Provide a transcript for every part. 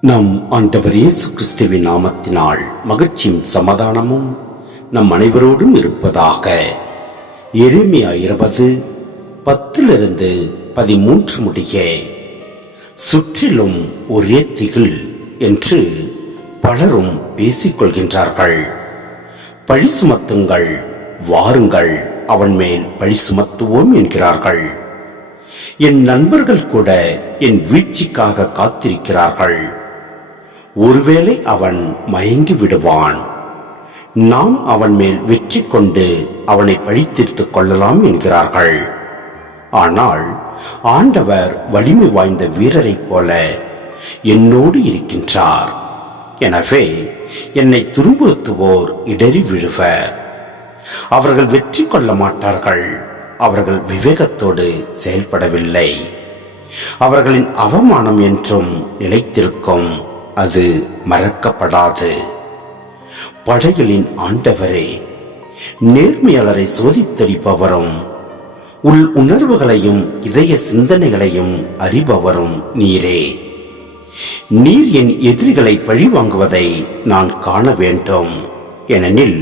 நம் ஆண்டவர் இயேசு கிறிஸ்துவின் நாமத்தினால் மகிழ்ச்சியும் சமாதானமும் நம் அனைவரோடும் இருப்பதாக. எளிமையா இருபது பத்திலிருந்து பதிமூன்று முடிய. சுற்றிலும் ஒரே திகில் என்று பலரும் பேசிக்கொள்கின்றார்கள். பழி சுமத்துங்கள் வாருங்கள் அவன் மேல் பழி சுமத்துவோம் என்கிறார்கள். என் நண்பர்கள் கூட என் வீழ்ச்சிக்காக காத்திருக்கிறார்கள். ஒருவேளை அவன் மயங்கி விடுவான். நாம் அவன் மேல் வெற்றி கொண்டு அவனை பழித்தீர்த்துக் கொள்ளலாம் என்கிறார்கள். ஆனால் ஆண்டவர் வலிமை வாய்ந்த வீரரைப் போல என்னோடு இருக்கின்றார். எனவே என்னை துன்புறுத்துவோர் இடறி விழுவர். அவர்கள் வெற்றி கொள்ள மாட்டார்கள். அவர்கள் விவேகத்தோடு செயல்படவில்லை. அவர்களின் அவமானம் என்றும் நிலைத்திருக்கும். அது மறக்கப்படாது. படைகளின் ஆண்டவரே நேர்மையாளரை சோதித்தறிப்பவரும் உள் உணர்வுகளையும் இதய சிந்தனைகளையும் அறிபவரும் நீரே. நீர் என் எதிரிகளை பழிவாங்குவதை நான் காண வேண்டும். ஏனெனில்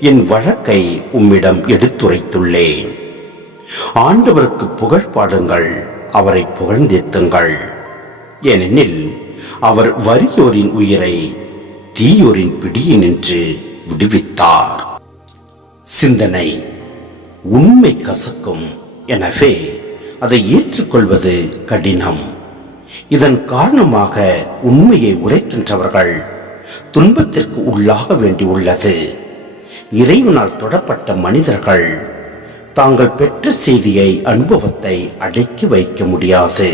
என் வழக்கை உம்மிடம் எடுத்துரைத்துள்ளேன். ஆண்டவருக்கு புகழ் பாடுங்கள் அவரை புகழ்ந்தேத்துங்கள். ஏனெனில் அவர் வறியோரின் உயிரை தீயோரின் பிடியினின்று விடுவித்தார். சிந்தனை உண்மை கசக்கும். எனவே அதை ஏற்றுக்கொள்வது கடினம். இதன் காரணமாக உண்மையை உரைக்கின்றவர்கள் துன்பத்திற்கு உள்ளாக வேண்டியுள்ளது இறைவனால் தொடப்பட்ட மனிதர்கள் தாங்கள் பெற்ற செய்தியை அனுபவத்தை அடக்கி வைக்க முடியாது.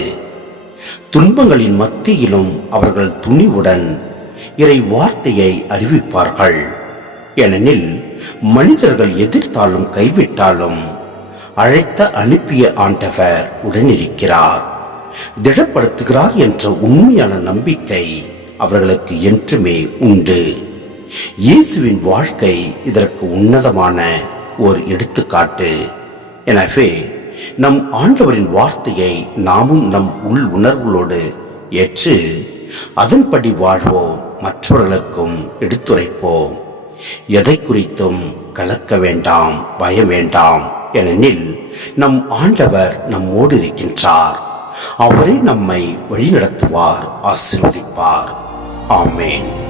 துன்பங்களின் மத்தியிலும் அவர்கள் துணிவுடன் இறை வார்த்தையை அறிவிப்பார்கள். ஏனெனில் மனிதர்கள் எதிர்த்தாலும் கைவிட்டாலும் அழைத்த அனுப்பிய ஆண்டவர் உடனிருக்கிறார். திடப்படுத்துகிறார் என்ற உண்மையான நம்பிக்கை அவர்களுக்கு என்றுமே உண்டு. இயேசுவின் வாழ்க்கை இதற்கு உன்னதமான ஒரு எடுத்துக்காட்டு. எனவே நம் ஆண்டவரின் வார்த்தையை நாமும் நம் உள் உணர்வுகளோடு ஏற்று அதன்படி வாழ்வோம் மற்றவர்களுக்கும் எடுத்துரைப்போம். எதை குறித்தும் கலக்க வேண்டாம் பயம் வேண்டாம் ஏனெனில் நம் ஆண்டவர் நம்மோடு இருக்கின்றார். அவரே நம்மை வழிநடத்துவார் ஆசிர்வதிப்பார். ஆமேன்.